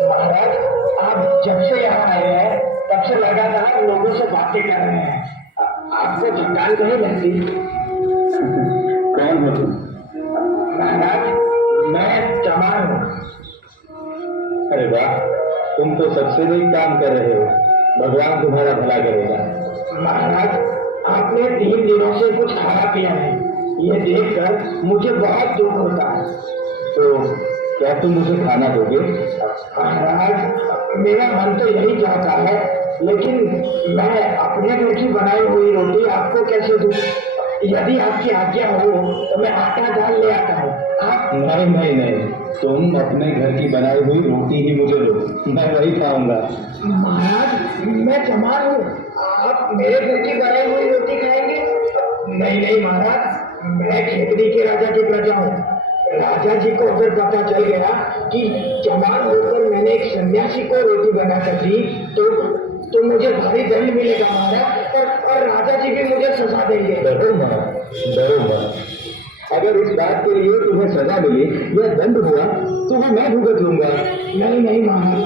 महाराज, आप जब से यहाँ आए हैं तब से लगातार लोगों से बातें कर रहे हैं। आपको थकान तो नहीं लगती? कौन हो तुम? महाराज, मैं चमार हूँ। अरे वाह, तुम तो सबसे नेक काम कर रहे हो। भगवान तुम्हारा भला करेगा। महाराज, आपने 3 दिनों से कुछ खाया पिया नहीं, ये देखकर मुझे बहुत दुख होता है। तो क्या तुम मुझे खाना दोगे? महाराज, मेरा मन तो यही चाहता है, लेकिन मैं अपने घर की बनाई हुई रोटी आपको कैसे दूं? यदि आपकी आज्ञा हो तो मैं आटा दाल ले आता हूँ। आप नहीं नहीं नहीं, तुम अपने घर की बनाई हुई रोटी ही मुझे दो, मैं वही खाऊंगा। महाराज, मैं चमार हूँ, आप मेरे घर की बनाई हुई रोटी खाएंगे? नहीं नहीं महाराज, मैं खेतड़ी के राजा की प्रजा हूँ। राजा जी को अगर पता चल गया कि चमार होकर मैंने एक सन्यासी को रोटी बनाकर दी तो मुझे भारी दंड मिलेगा महाराज, और राजा जी भी मुझे सजा देंगे। डरो मत। अगर इस बात के लिए तुम्हें सजा मिली या दंड हुआ तो वो मैं भुगत लूंगा। नहीं नहीं महाराज,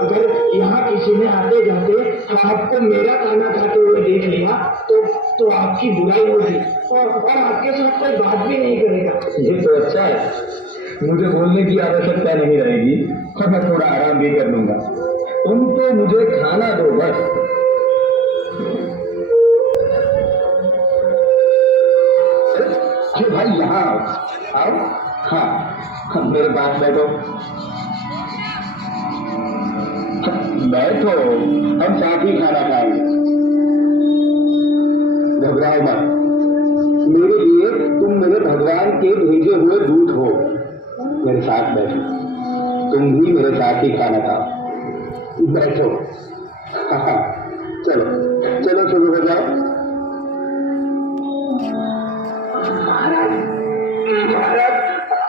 अगर यहाँ किसी ने आते जाते आपको मेरा खाना खाते हुए देख लिया तो आपकी बुराई होगी और आपके साथ कोई बात भी नहीं करेगा। ये तो अच्छा है, मुझे बोलने की आवश्यकता नहीं रहेगी और मैं थोड़ा आराम भी कर लूंगा। तुम तो मुझे खाना दो बस। अरे भाई, यहाँ आओ। हाँ, मेरे पास बैठो। बैठो, हम साथ ही खाना खाएंगे। घबराओ मत, मेरे लिए तुम मेरे भगवान के भेजे हुए दूत हो। मेरे साथ बैठो, तुम भी मेरे साथ ही खाना खाओ। बैठो। हाँ, चलो चलो शुरू हो जाओ। महाराज,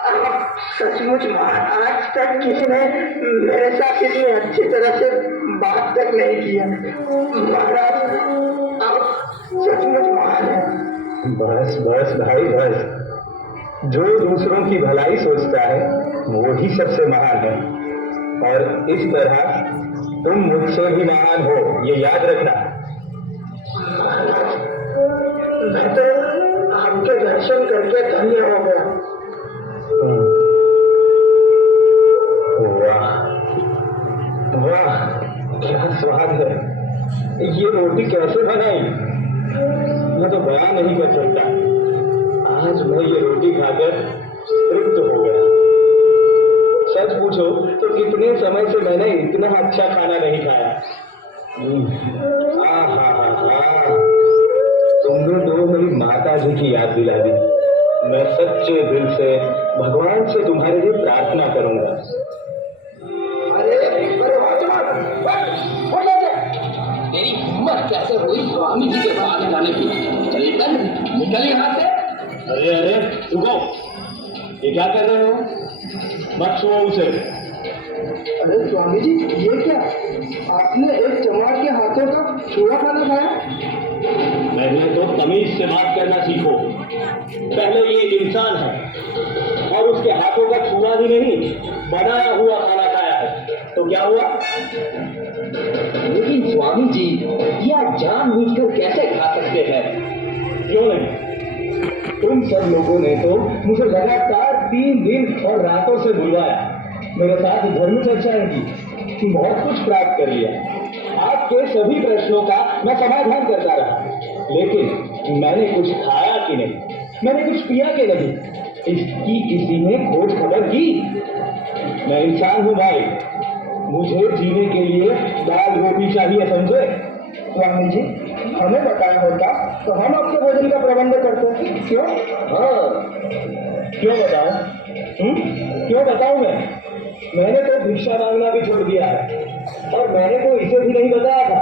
आप सचमुच आज तक किसी ने मेरे साथ इतनी अच्छी तरह से बात तक नहीं किया। महाराज, आप सचमुच महान हैं। बस बस भाई बस, जो दूसरों की भलाई सोचता है वो ही सबसे महान है, और इस तरह तुम मुझसे भी महान हो, ये याद रखना। महाराज, मैं तो आपके दर्शन करके धन्य हो गया। वाह वाह, क्या स्वाद है। ये रोटी कैसे बनाई, मैं तो बयान नहीं कर सकता। आज मैं ये रोटी खाकर तृप्त हो गया। सच पूछो तो कितने समय से मैंने इतना अच्छा खाना नहीं खाया। तुमने तो मेरी माता जी की याद दिला दी। मैं सच्चे दिल से भगवान से तुम्हारे लिए प्रार्थना करूंगा। अरे तेरी हिम्मत कैसे हुई स्वामी जी के पास जाने की? निकल यहाँ से। अरे रुको, ये क्या कर रहे हो? मत छुओ उसे। अरे स्वामी जी, ये क्या? आपने एक चमार के हाथों का छुआ खाना खाया? मैंने तो तमीज से बात करना सीखो। पहले ये इंसान है और उसके हाथों का छुआ ही नहीं, बनाया हुआ खाना खाया है, तो क्या हुआ? लेकिन स्वामी जी, ये आप जानबूझकर कैसे खा सकते हैं? क्यों नहीं? तुम सब लोगों ने तो मुझे लगातार 3 दिन और रातों से बुलवाया, मेरे साथ धर्म चर्चाएं की, बहुत कुछ प्राप्त कर लिया। आपके सभी प्रश्नों का मैं समाधान करता रहा, लेकिन मैंने कुछ खाया कि नहीं, मैंने कुछ पिया कि नहीं, इसकी किसी ने खोज खबर की? मैं इंसान हूँ भाई, मुझे जीने के लिए दाल रोटी चाहिए, समझे? स्वामी जी, हमें बताया होता तो हम आपके भोजन का प्रबंध करते। क्यों? हाँ, क्यों बताऊं? क्यों बताऊं मैंने तो भिक्षा मांगना भी छोड़ दिया है, और मैंने तो इसे भी नहीं बताया था,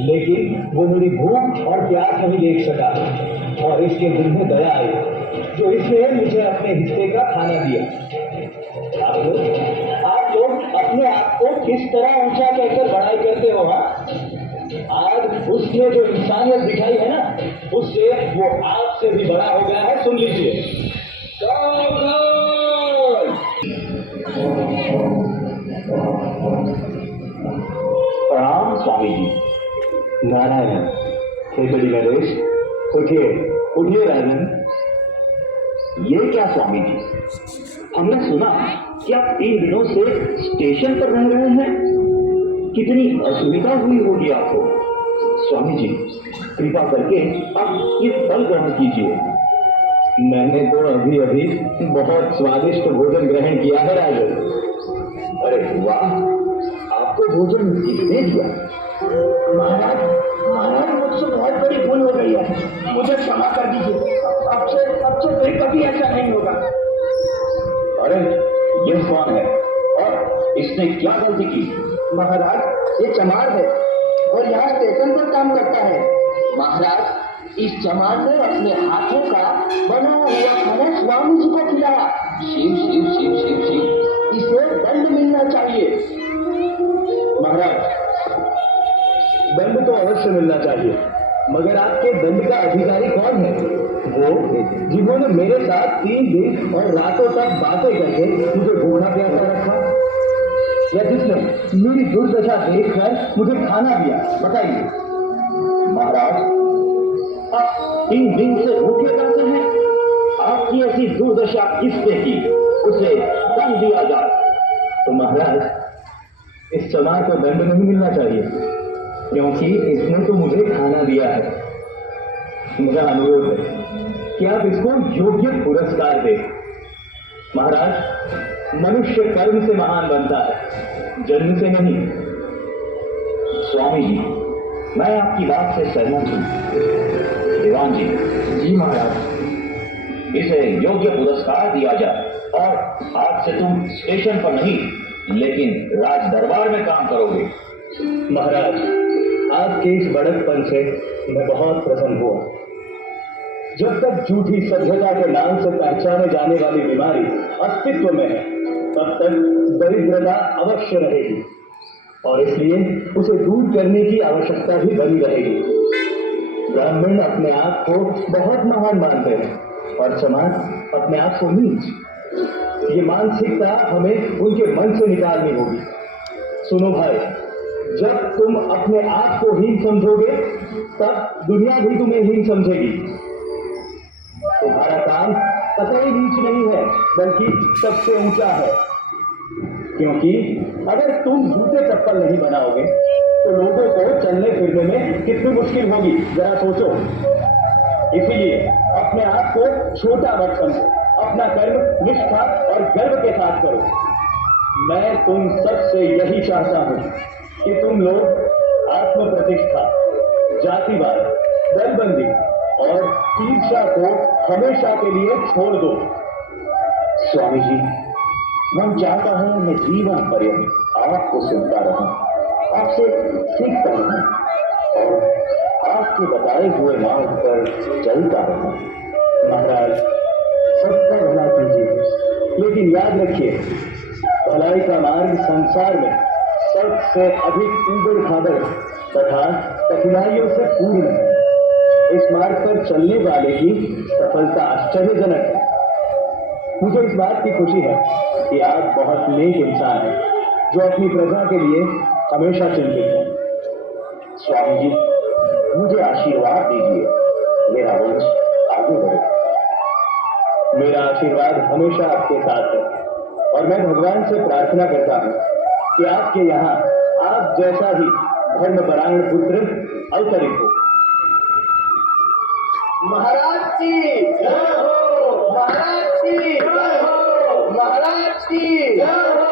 लेकिन वो मेरी भूख और प्यास नहीं देख सका, और इसके दिल में दया आई, जो इसने मुझे अपने हिस्से का खाना दिया। आप लोग अपने आप को किस तरह ऊंचा कहकर बड़ाई करते हो? हाँ, आज उसने जो इंसानियत दिखाई है ना, उससे वो आपसे भी बड़ा हो गया है। सुन लीजिए। प्रणाम स्वामी जी। नारायण। खेतड़ी नरेश, उठिए उठिए राजन। ये क्या स्वामी जी, हमने सुना कि आप 3 दिनों से स्टेशन पर रह रहे हैं। कितनी असुविधा हुई होगी आपको। स्वामी जी, कृपा करके आप ये फल ग्रहण कीजिए। मैंने तो अभी अभी बहुत स्वादिष्ट भोजन ग्रहण किया है राजन। अरे वाह, आपको भोजन किसने दिया? महाराज, महाराज मुझसे बहुत बड़ी भूल हो गई है, मुझे क्षमा कर दीजिए। अब से फिर कभी ऐसा नहीं होगा। अरे ये कौन है और इसने क्या गलती की? महाराज, ये चमार है और यहाँ स्टेशन पर काम करता है। महाराज, इस चमार ने अपने हाथों का बना हुआ खाना स्वामी जी को खिलाया। शिव शिव शिव शिव शिव, इसे दंड मिलना चाहिए। महाराज, दंड तो अवश्य मिलना चाहिए, मगर आपके दंड का अधिकारी कौन है? वो जिन्होंने मेरे साथ 3 दिन और रातों तक बातें करके मुझे भूखा प्यासा रखा, या जिसने मेरी दुर्दशा देखकर मुझे खाना दिया? बताइए। महाराज, आप 3 दिन से भूखे प्यासे हैं। आपकी ऐसी दुर्दशा किसने की? उसे दंड दिया जाए। तो महाराज, इस चमार को दंड नहीं मिलना चाहिए, क्योंकि इसने तो मुझे खाना दिया है। मेरा अनुरोध है कि आप इसको योग्य पुरस्कार दें। महाराज, मनुष्य कर्म से महान बनता है, जन्म से नहीं। स्वामी जी, मैं आपकी बात से सहमत हूं। दीवान जी। जी महाराज। इसे योग्य पुरस्कार दिया जाए और आज से तुम स्टेशन पर नहीं, लेकिन राज दरबार में काम करोगे। महाराज, आपके इस बड़कपन से मैं बहुत प्रसन्न हुआ। जब तक झूठी सभ्यता के नाम से पहचाने जाने वाली बीमारी अस्तित्व में है, तब तक दरिद्रता अवश्य रहेगी और इसलिए उसे दूर करने की आवश्यकता भी बनी रहेगी। ब्राह्मण अपने आप को बहुत महान मानते हैं और समाज अपने आप को नीच। ये मानसिकता हमें उनके मन से निकालनी होगी। सुनो भाई, जब तुम अपने आप को हीन समझोगे, तब दुनिया भी तुम्हें हीन समझेगी। तुम्हारा काम कतई नीच नहीं है, बल्कि सबसे ऊंचा है। क्योंकि अगर तुम जूते चप्पल नहीं बनाओगे, तो लोगों को चलने फिरने में कितनी मुश्किल होगी, जरा सोचो। इसीलिए अपने आप को छोटा मत समझो, अपना कर्म निष्ठा और गर्व के साथ करो। मैं तुम सबसे यही चाहता हूं कि तुम लोग आत्म प्रतिष्ठा, जातिवाद, दलबंदी और ईर्ष्या को हमेशा के लिए छोड़ दो। स्वामी जी, मैं चाहता हूं मैं जीवन पर्यंत आपको सुनता रहूं, आपसे सीखता रहूं और आपके बताए हुए मार्ग पर चलता रहूं। महाराज, सबका भला कीजिए, लेकिन याद रखिए, भलाई का मार्ग संसार में सबसे अधिक ऊबड़ खाबड़ तथा कठिनाइयों से पूर्ण है। इस मार्ग पर चलने वाले की सफलता आश्चर्यजनक है। मुझे इस बात की खुशी है कि आप बहुत नेक इंसान हैं, जो अपनी प्रजा के लिए हमेशा चिंतित हैं। स्वामी जी, मुझे आशीर्वाद दीजिए, मेरा वंश आगे बढ़े। मेरा आशीर्वाद हमेशा आपके साथ है और मैं भगवान से प्रार्थना करता हूँ कि आपके यहाँ आप जैसा ही धर्मपरायण पुत्र अवतरित हो। महाराज की जय हो, महाराज की जय हो, महाराज की जय हो।